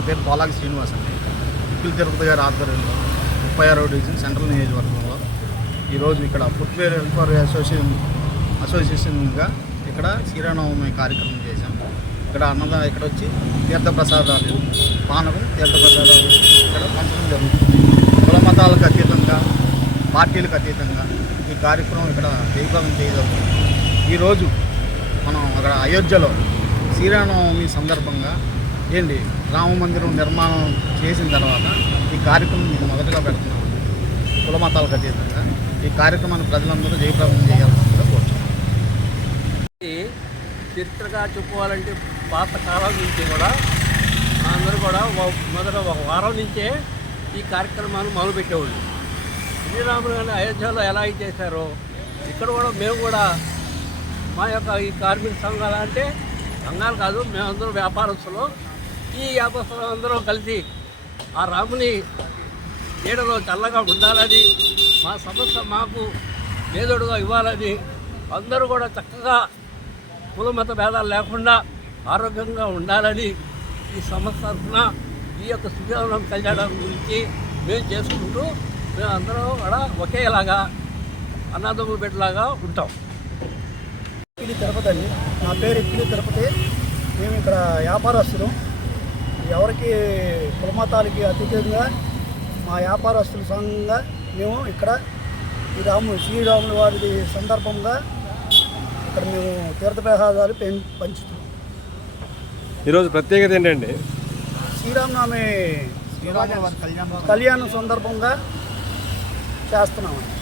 నా పేరు తోలాగి శ్రీనివాస్ అండి. ఉక్కిల్ తిరుపతి గారి ఆధ్వర్యంలో ముప్పై ఆరో డివిజన్ సెంట్రల్ నియోజకవర్గంలో ఈరోజు ఇక్కడ ఫుట్వేర్ వెల్ఫేర్ అసోసియేషన్ అసోసియేషన్గా ఇక్కడ శ్రీరామనవమి కార్యక్రమం చేశాం. ఇక్కడ అన్నద ఇక్కడ వచ్చి తీర్థప్రసాదాలు పానకం తీర్థప్రసాదాలు ఇక్కడ పంచడం జరుగుతుంది. కుల మతాలకు అతీతంగా పార్టీలకు అతీతంగా ఈ కార్యక్రమం ఇక్కడ జయప్రదం చేయగలుగుతుంది ఈరోజు మనం అక్కడ అయోధ్యలో శ్రీరామనవమి సందర్భంగా ఏంటి? రామ మందిరం నిర్మాణం చేసిన తర్వాత ఈ కార్యక్రమం మీకు మొదటగా పెడుతున్నాం. కుల మతాలకు అతీతంగా ఈ కార్యక్రమాన్ని ప్రజలందరూ జయప్రదం చేయాల్సిందిగా కోరుతున్నాం. చరిత్రగా చెప్పుకోవాలంటే పాత కాలం నుంచి కూడా అందరూ కూడా మొదట ఒక వారం నుంచే ఈ కార్యక్రమాన్ని మొదలుపెట్టేవాళ్ళు. శ్రీరాములు గారిని అయోధ్యలో ఎలా అయితే చేశారో ఇక్కడ కూడా మేము కూడా మా యొక్క ఈ కార్మిక సంఘాలు అంటే సంఘాలు కాదు మేమందరం వ్యాపారస్తులు. ఈ వ్యాపారం అందరం కలిసి ఆ రాముని నీడలో చల్లగా ఉండాలని మా సమస్య మాకు మేదోడుగా ఇవ్వాలని అందరూ కూడా చక్కగా కులమత భేదాలు లేకుండా ఆరోగ్యంగా ఉండాలని ఈ సమస్య తరఫున ఈ యొక్క సుజీవనం కళ్యాణం గురించి మేము చేసుకుంటూ మేము అందరం కూడా ఒకేలాగా అన్నదమ్ము బిడ్డలాగా ఉంటాం. ఇక్కిలి తిరుపతి అండి. నా పేరు ఇప్పుడు తిరుపతి. మేము ఇక్కడ వ్యాపారస్తులు. ఎవరికి కులమతాలకి అతీతంగా మా వ్యాపారస్తుల సంఘంగా మేము ఇక్కడ ఈ రాము శ్రీరాముల వారి సందర్భంగా ఇక్కడ మేము తీర్థప్రసాదాలు పెం పంచుతున్నాం. ఈరోజు ప్రత్యేకత ఏంటండి? కళ్యాణం కళ్యాణం సందర్భంగా చేస్తున్నామండి.